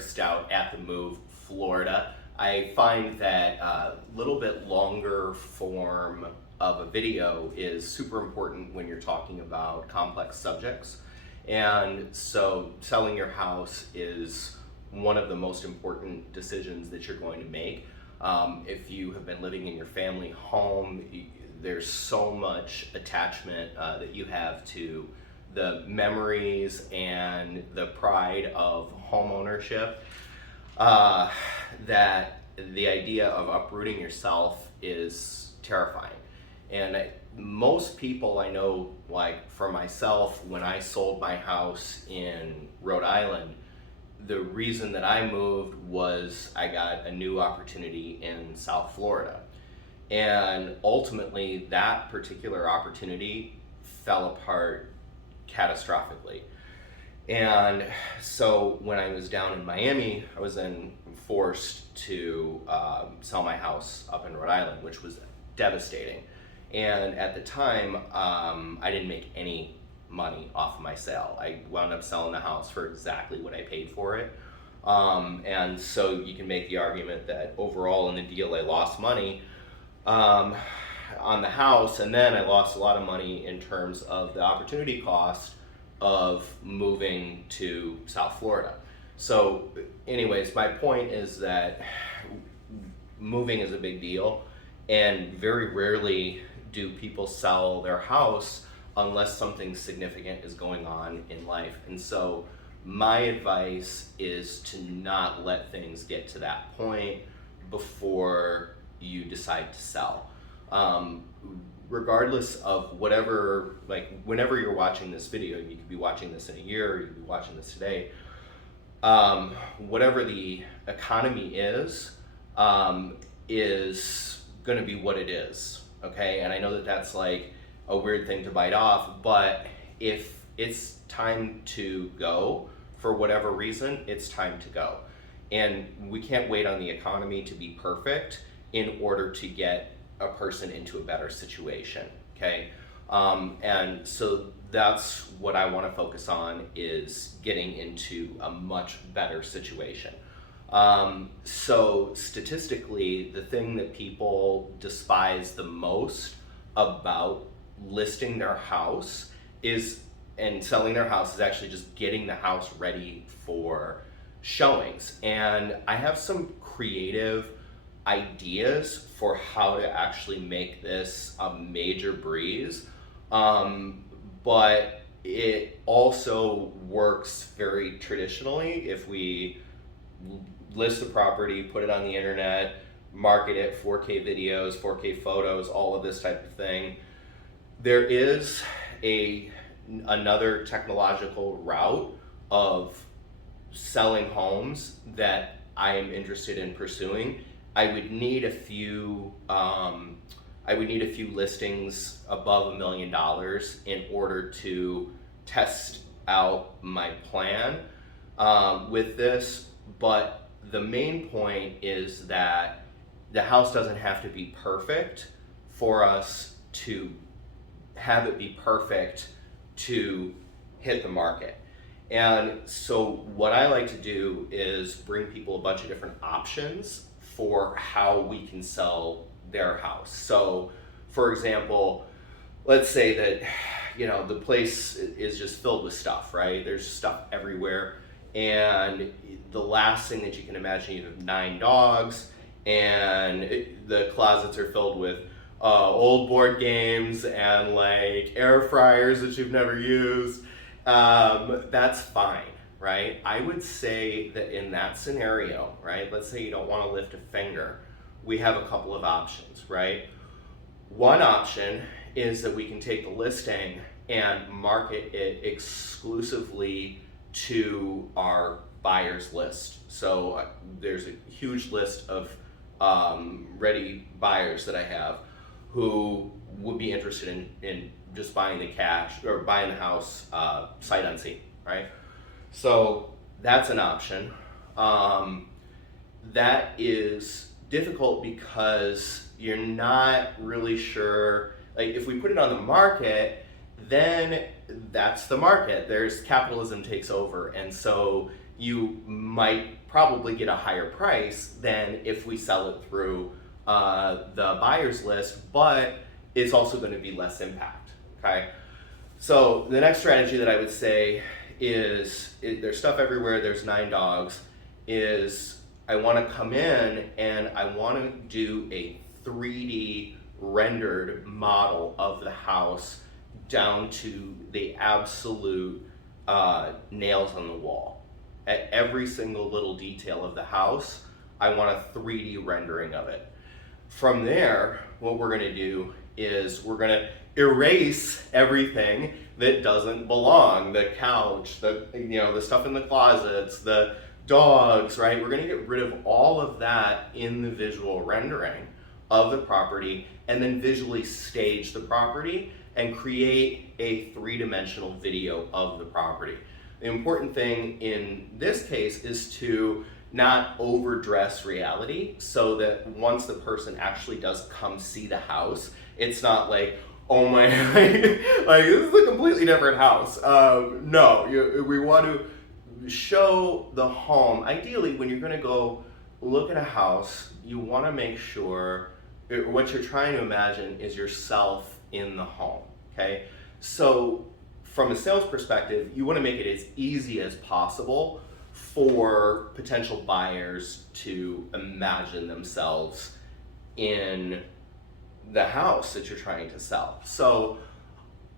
Stout at the Move, Florida. I find that a little bit longer form of a video is super important when you're talking about complex subjects. And so selling your house is one of the most important decisions that you're going to make. If you have been living in your family home, there's so much attachment that you have to the memories and the pride of home ownership, that the idea of uprooting yourself is terrifying. And most people I know, like for myself, when I sold my house in Rhode Island, the reason that I moved was I got a new opportunity in South Florida. And ultimately, that particular opportunity fell apart catastrophically. And so when I was down in Miami, I was then forced to sell my house up in Rhode Island, which was devastating. And at the time, I didn't make any money off of my sale. I wound up selling the house for exactly what I paid for it. And so you can make the argument that overall in the deal, I lost money on the house, and then I lost a lot of money in terms of the opportunity cost of moving to South Florida. So anyways, my point is that moving is a big deal, and very rarely do people sell their house unless something significant is going on in life. And so my advice is to not let things get to that point before you decide to sell. Regardless of whatever, like whenever you're watching this video, you could be watching this in a year, or you could be watching this today, whatever the economy is going to be what it is, okay? And I know that that's like a weird thing to bite off, but if it's time to go for whatever reason, it's time to go. And we can't wait on the economy to be perfect in order to get a person into a better situation, okay? And so that's what I want to focus on, is getting into a much better situation. So statistically, the thing that people despise the most about listing their house and selling their house is actually just getting the house ready for showings. And I have some creative ideas for how to actually make this a major breeze, but it also works very traditionally. If we list the property, put it on the internet, market it, 4K videos, 4K photos, all of this type of thing, there is another technological route of selling homes that I am interested in pursuing. I would need a few listings above $1 million in order to test out my plan with this. But the main point is that the house doesn't have to be perfect for us to have it be perfect to hit the market. And so what I like to do is bring people a bunch of different options for how we can sell their house. So for example, let's say that the place is just filled with stuff, right? There's stuff everywhere, and the last thing that you can imagine, you have 9 dogs, and the closets are filled with old board games and like air fryers that you've never used. That's fine, right? I would say that in that scenario, right, let's say you don't want to lift a finger, we have a couple of options, right? One option is that we can take the listing and market it exclusively to our buyers list. So there's a huge list of ready buyers that I have who would be interested in just buying the cash or buying the house sight unseen, right? So that's an option. That is difficult because you're not really sure. Like if we put it on the market, then that's the market. There's capitalism takes over, and so you might probably get a higher price than if we sell it through the buyer's list, but it's also going to be less impact. Okay. So the next strategy that I would say is, there's stuff everywhere, there's 9 dogs, is I want to come in and I want to do a 3D rendered model of the house down to the absolute nails on the wall. At every single little detail of the house, I want a 3D rendering of it. From there, what we're going to do is we're going to erase everything that doesn't belong. The couch, the stuff in the closets, the dogs, right? We're going to get rid of all of that in the visual rendering of the property, and then visually stage the property and create a 3-dimensional video of the property. The important thing in this case is to not overdress reality, so that once the person actually does come see the house, it's not like, oh my, like this is a completely different house. No, we want to show the home. Ideally, when you're going to go look at a house, you want to make sure what you're trying to imagine is yourself in the home. Okay, so from a sales perspective, you want to make it as easy as possible for potential buyers to imagine themselves in the house that you're trying to sell. So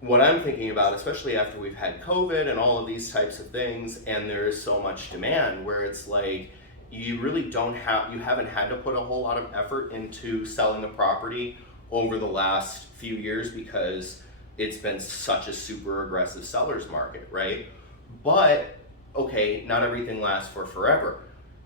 what I'm thinking about, especially after we've had COVID and all of these types of things, and there is so much demand where it's like, you haven't had to put a whole lot of effort into selling the property over the last few years because it's been such a super aggressive seller's market, right? But okay, not everything lasts for forever.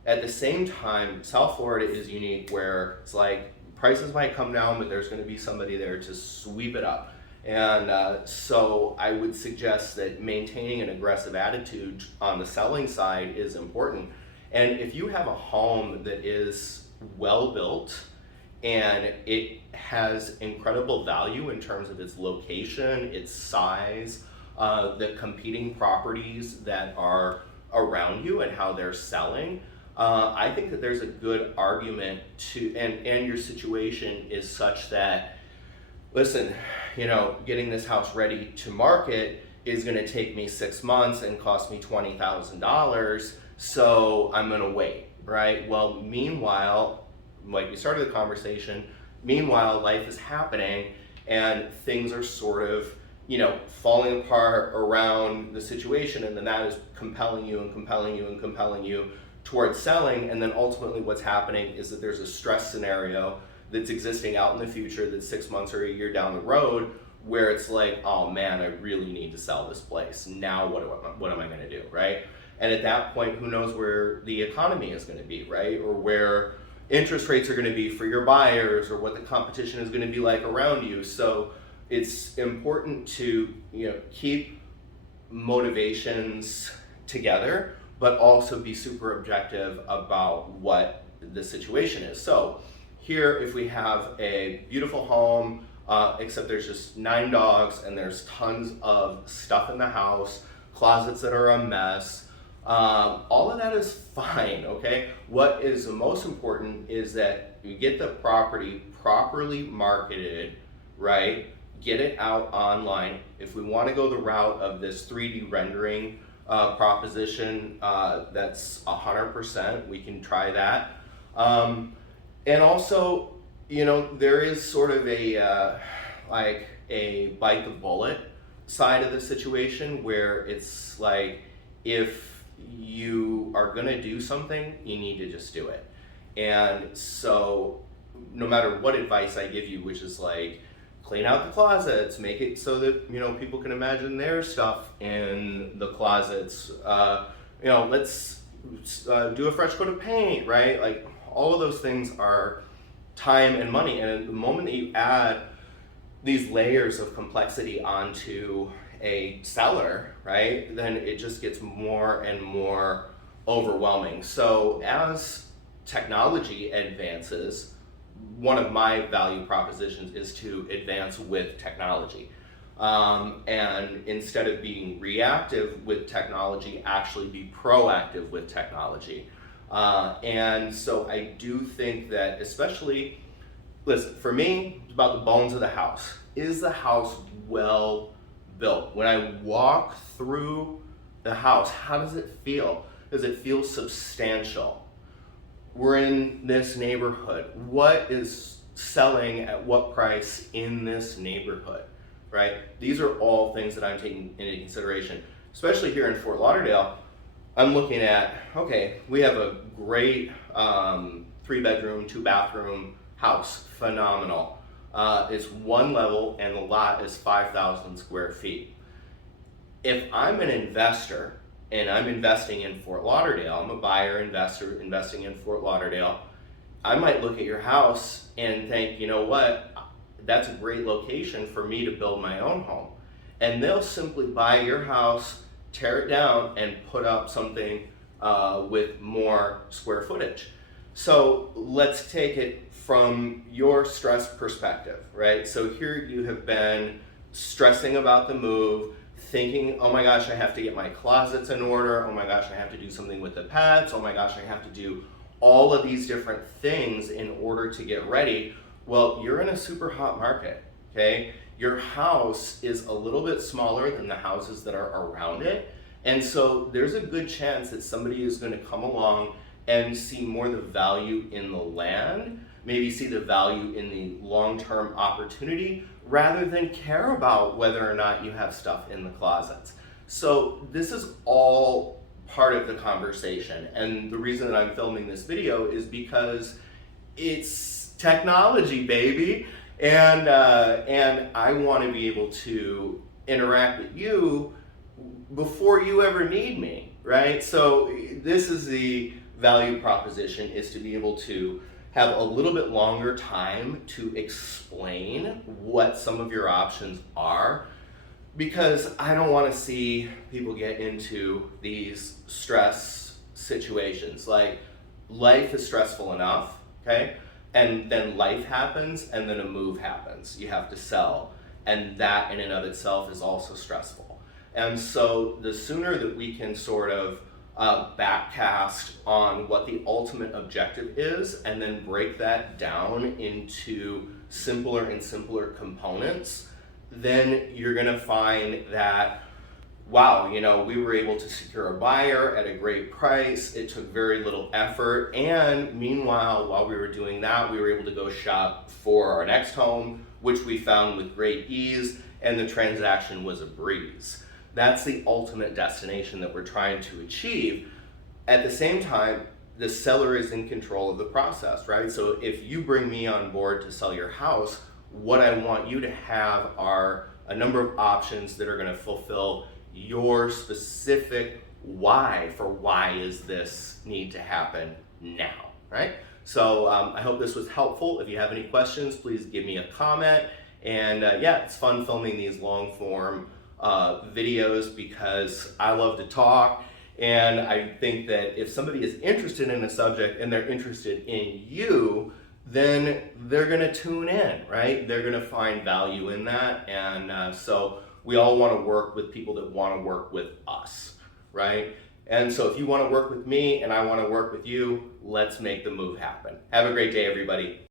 At the same time, South Florida is unique where it's like prices might come down, but there's going to be somebody there to sweep it up. And so I would suggest that maintaining an aggressive attitude on the selling side is important. And if you have a home that is well built and it has incredible value in terms of its location, its size, the competing properties that are around you and how they're selling, I think that there's a good argument to, and your situation is such that, listen, getting this house ready to market is going to take me 6 months and cost me $20,000, so I'm going to wait, right? Well, meanwhile, like we started the conversation, meanwhile, life is happening and things are sort of, falling apart around the situation, and then that is compelling you and compelling you and compelling you towards selling. And then ultimately what's happening is that there's a stress scenario that's existing out in the future that's 6 months or a year down the road where it's like, oh man, I really need to sell this place. Now what am I going to do, right? And at that point, who knows where the economy is going to be, right? Or where interest rates are going to be for your buyers, or what the competition is going to be like around you. So it's important to keep motivations together, but also be super objective about what the situation is. So here, if we have a beautiful home, except there's just 9 dogs and there's tons of stuff in the house, closets that are a mess, all of that is fine, okay? What is the most important is that you get the property properly marketed, right? Get it out online. If we want to go the route of this 3D rendering proposition, that's 100%. We can try that. And also, there is sort of a bite the bullet side of the situation where it's like, if you are going to do something, you need to just do it. And so no matter what advice I give you, which is like, clean out the closets, make it so that people can imagine their stuff in the closets, let's do a fresh coat of paint, right? Like, all of those things are time and money, and the moment that you add these layers of complexity onto a seller, right, then it just gets more and more overwhelming. So as technology advances, one of my value propositions is to advance with technology. and instead of being reactive with technology, actually be proactive with technology. And so I do think that, especially, listen, for me, it's about the bones of the house. Is the house well built? When I walk through the house, how does it feel? Does it feel substantial? We're in this neighborhood. What is selling at what price in this neighborhood, right? These are all things that I'm taking into consideration, especially here in Fort Lauderdale. I'm looking at, okay, we have a great 3-bedroom, 2-bathroom house, phenomenal. It's one level and the lot is 5,000 square feet. If I'm an investor and I'm investing in Fort Lauderdale, I'm a buyer investor investing in Fort Lauderdale, I might look at your house and think, you know what, that's a great location for me to build my own home. And they'll simply buy your house, tear it down, and put up something with more square footage. So let's take it from your stress perspective, right? So here you have been stressing about the move, thinking, oh my gosh, I have to get my closets in order. Oh my gosh, I have to do something with the pets. Oh my gosh, I have to do all of these different things in order to get ready. Well, you're in a super hot market, okay? Your house is a little bit smaller than the houses that are around it. And so there's a good chance that somebody is going to come along and see more the value in the land, maybe see the value in the long-term opportunity, rather than care about whether or not you have stuff in the closets. So this is all part of the conversation. And the reason that I'm filming this video is because it's technology, baby. And I want to be able to interact with you before you ever need me, right? So this is the value proposition, is to be able to have a little bit longer time to explain what some of your options are, because I don't want to see people get into these stress situations. Like, life is stressful enough, okay? And then life happens, and then a move happens. You have to sell, and that in and of itself is also stressful. And so the sooner that we can sort of backcast on what the ultimate objective is, and then break that down into simpler and simpler components, then you're gonna find that, wow, you know, we were able to secure a buyer at a great price. It took very little effort. And meanwhile, while we were doing that, we were able to go shop for our next home, which we found with great ease, and the transaction was a breeze. That's the ultimate destination that we're trying to achieve. At the same time, the seller is in control of the process, right? So if you bring me on board to sell your house, what I want you to have are a number of options that are going to fulfill your specific why, for why is this need to happen now, right? So I hope this was helpful. If you have any questions, please give me a comment. And yeah, it's fun filming these long form videos because I love to talk. And I think that if somebody is interested in a subject and they're interested in you, then they're gonna tune in, right? They're gonna find value in that. And so we all wanna work with people that wanna work with us, right? And so if you wanna work with me and I wanna work with you, let's make the move happen. Have a great day, everybody.